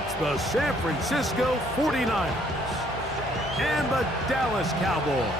It's the San Francisco 49ers and the Dallas Cowboys.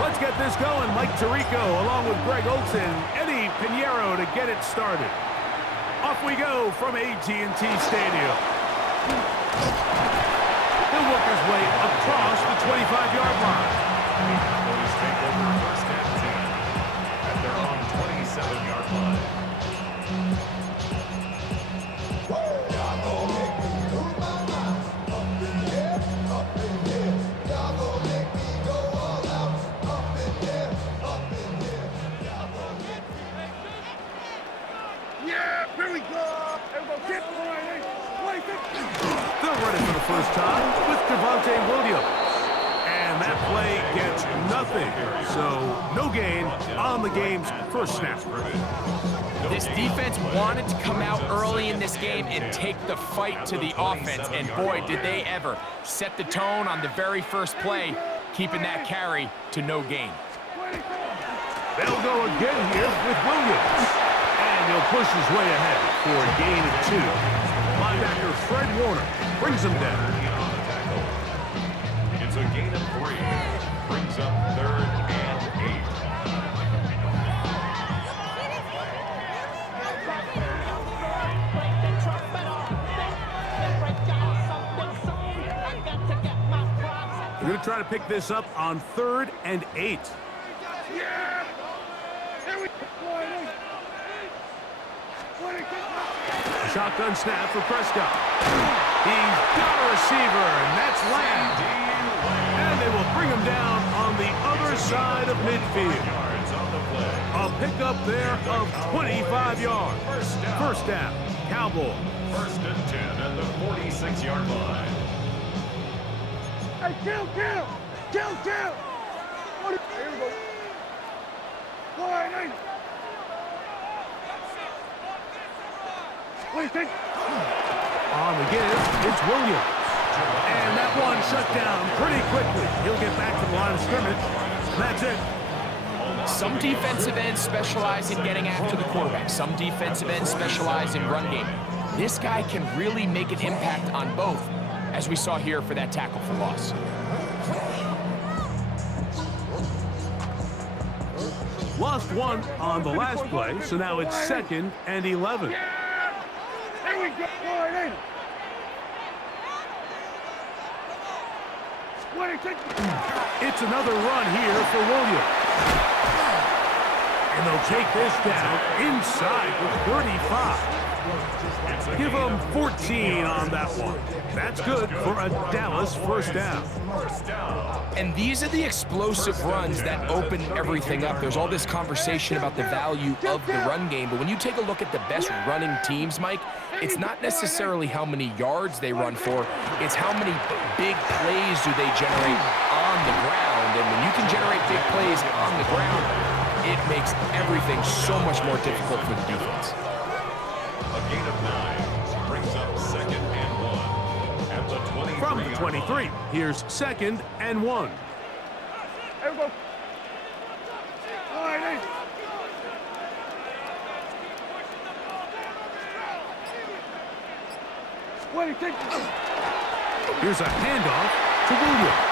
Let's get this going. Mike Tirico along with Greg Olsen, Eddie Pinheiro to get it started. Off we go from AT&T Stadium. He'll work his way across the 25-yard line. Cowboys take over first and 10 at their own 27-yard line. They're running for the first time with Javonte Williams. And that play gets nothing. So no gain on the game's first snap. This defense wanted to come out early in this game and take the fight to the offense. And boy, did they ever set the tone on the very first play, keeping that carry to no gain. They'll go again here with Williams. And he'll push his way ahead for a gain of 2. Linebacker Fred Warner brings him down. It's a gain of 3. Brings up 3rd and 8. We're going to try to pick this up on 3rd and 8. Shotgun snap for Prescott. He's got a receiver, and that's Lamb. And they will bring him down on the other side of midfield. A pickup there of 25 yards. First down, Cowboys. 1st and 10 at the 46-yard line. Hey, kill! Here we go. Wide. On the give, it's Williams. And that one shut down pretty quickly. He'll get back to the line of scrimmage. That's it. Some defensive ends specialize in getting after the quarterback. Some defensive ends specialize in run game. This guy can really make an impact on both, as we saw here for that tackle for loss. Lost one on the last play, so now it's 2nd and 11. Here we go. Wide. It's another run here for Williams. And they'll take this down inside the 35. Give them 14 on that one. That's good for a Dallas first down. And these are the explosive runs that open everything up. There's all this conversation about the value of the run game, but when you take a look at the best running teams, Mike, it's not necessarily how many yards they run for, it's how many big plays do they generate on the ground. And when you can generate big plays on the ground, it makes everything so much more difficult for the defense. A gain of 9 brings up 2nd and 1 at the 23. From the 23, here's 2nd and 1. Here we go. Wide. Here's a handoff to Williams.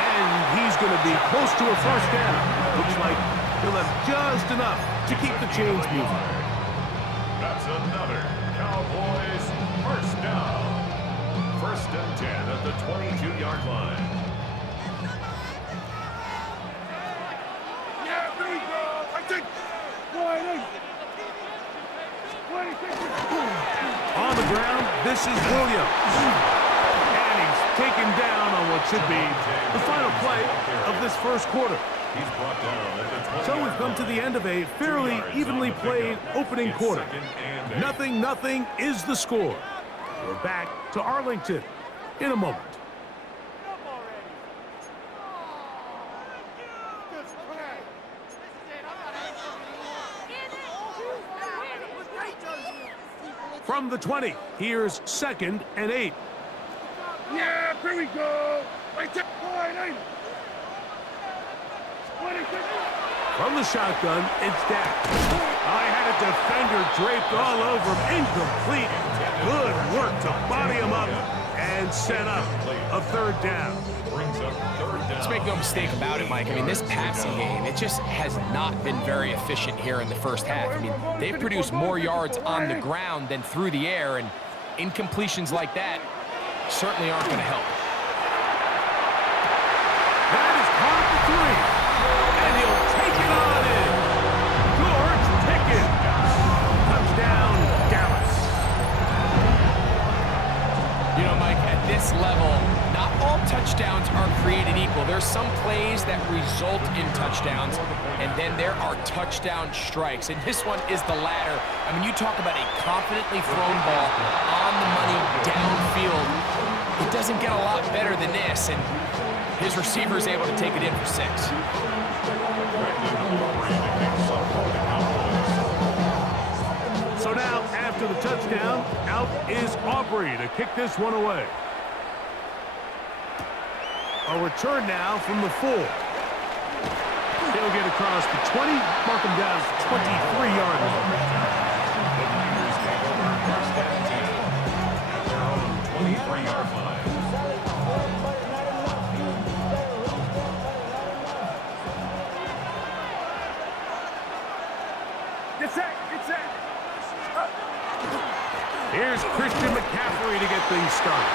And he's going to be close to a first down. Looks like he'll have just enough to keep the chains moving. That's another Cowboys first down. 1st and 10 at the 22-yard line. Yeah, here we go. Wide. On the ground, this is Williams. And he's taken down on what should be the final play of this first quarter. He's brought down at the 20. So we've come to the end of a fairly evenly played opening quarter. 0-0 is the score. We're back to Arlington in a moment. From the 20, here's 2nd and 8. Yeah, here we go. Wide. From the shotgun, it's Dak. I had it defender draped all over him. Incomplete. Good work to body him up and set up a third down. Let's make no mistake about it, Mike. I mean, this passing game, it just has not been very efficient here in the first half. I mean, they've produced more yards on the ground than through the air, and incompletions like that certainly aren't going to help. That is caught for 3, and he'll take it on in. George Pickens. Touchdown, Dallas. You know, Mike, at this level, not all touchdowns are created equal. There's some plays that result in touchdowns, and then there are touchdown strikes. And this one is the latter. I mean, you talk about a confidently thrown ball on the money downfield. It doesn't get a lot better than this, and his receiver is able to take it in for 6. So now, after the touchdown, out is Aubrey to kick this one away. A return now from the 4. He'll get across the 20, mark him down to 23-yard line. 23-yard line. Get set. Here's Christian McCaffrey to get things started.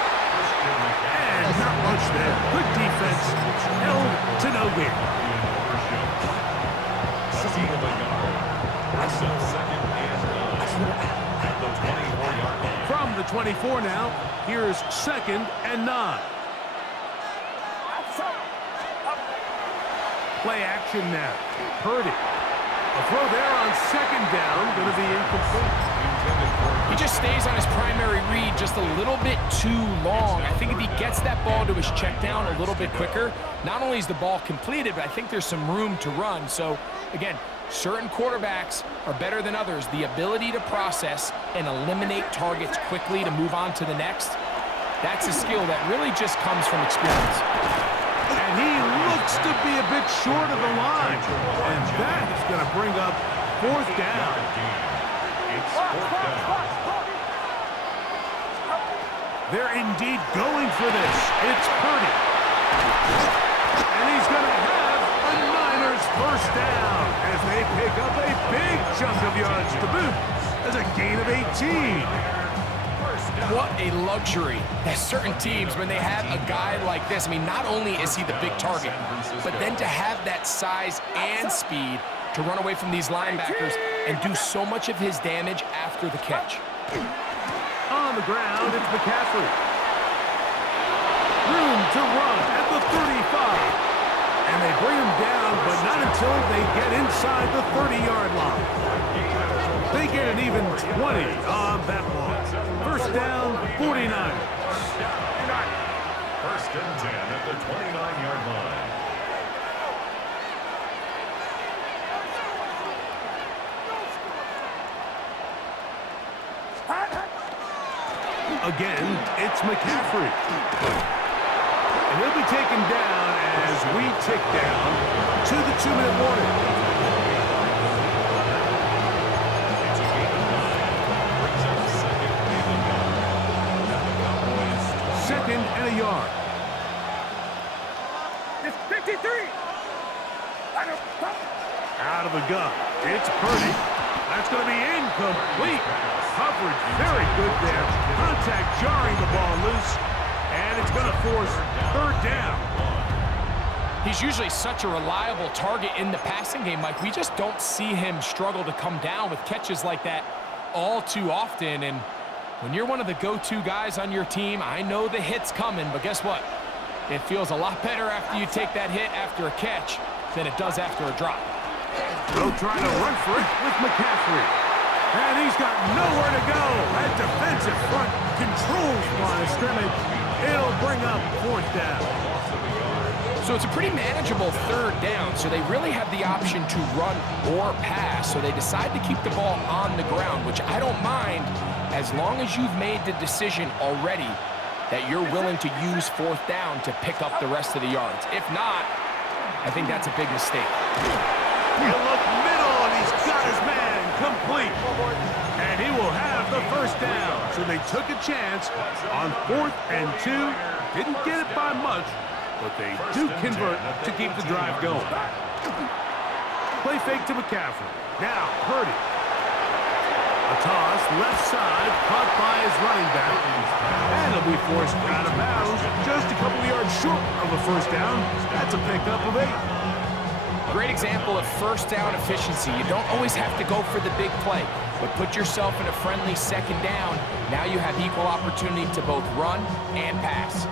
And not much there. Good defense. Held to no gain. From the 24 now, here's 2nd and 9. Play action now. Purdy. A throw there on 2nd down, going to be incomplete. He just stays on his primary read just a little bit too long. I think if he gets that ball to his check down a little bit quicker, not only is the ball completed, but I think there's some room to run. So, again, certain quarterbacks are better than others. The ability to process and eliminate targets quickly to move on to the next, that's a skill that really just comes from experience. And he looks to be a bit short of the line. And that is going to bring up 4th down. They're indeed going for this. It's Purdy. And he's going to have a Niners first down as they pick up a big chunk of yards to boot as a gain of 18. What a luxury that certain teams, when they have a guy like this, I mean, not only is he the big target, but then to have that size and speed to run away from these linebackers and do so much of his damage after the catch. On the ground, it's McCaffrey. Room to run at the 35. And they bring him down, but not until they get inside the 30-yard line. They get an even 20 on that one. First down, 49. 1st and 10 at the 29-yard line. Again, it's McCaffrey. And he'll be taken down as we tick down to the 2-minute warning. Second and a yard. It's 53. Out of the gun. It's Purdy. That's going to be incomplete. Coverage very good there. Contact jarring the ball loose. And it's going to force 3rd down. He's usually such a reliable target in the passing game, Mike. We just don't see him struggle to come down with catches like that all too often. And when you're one of the go-to guys on your team, I know the hit's coming, but guess what? It feels a lot better after you take that hit after a catch than it does after a drop. They'll try to run for it with McCaffrey. And he's got nowhere to go. That defensive front controls the line of scrimmage. It'll bring up 4th down. So it's a pretty manageable 3rd down, so they really have the option to run or pass. So they decide to keep the ball on the ground, which I don't mind as long as you've made the decision already that you're willing to use 4th down to pick up the rest of the yards. If not, I think that's a big mistake. He'll look middle, and he's got his man complete. And he will have the first down. So they took a chance on 4th and 2. Didn't get it by much, but they do convert to keep the drive going. Play fake to McCaffrey. Now, Purdy. A toss, left side, caught by his running back. And he'll be forced out of bounds, just a couple of yards short of a first down. That's a pickup of 8. Great example of first down efficiency. You don't always have to go for the big play, but put yourself in a friendly second down. Now you have equal opportunity to both run and pass.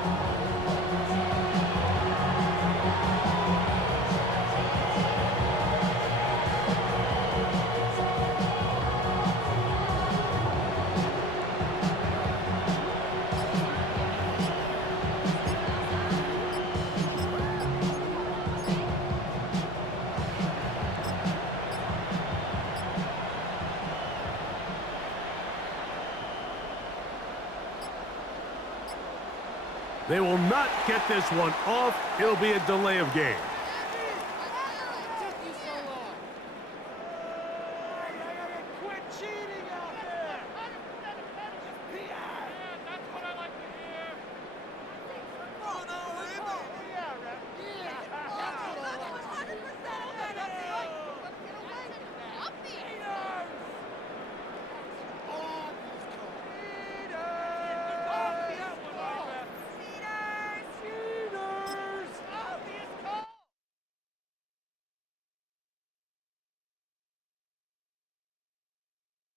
They will not get this one off. It'll be a delay of game.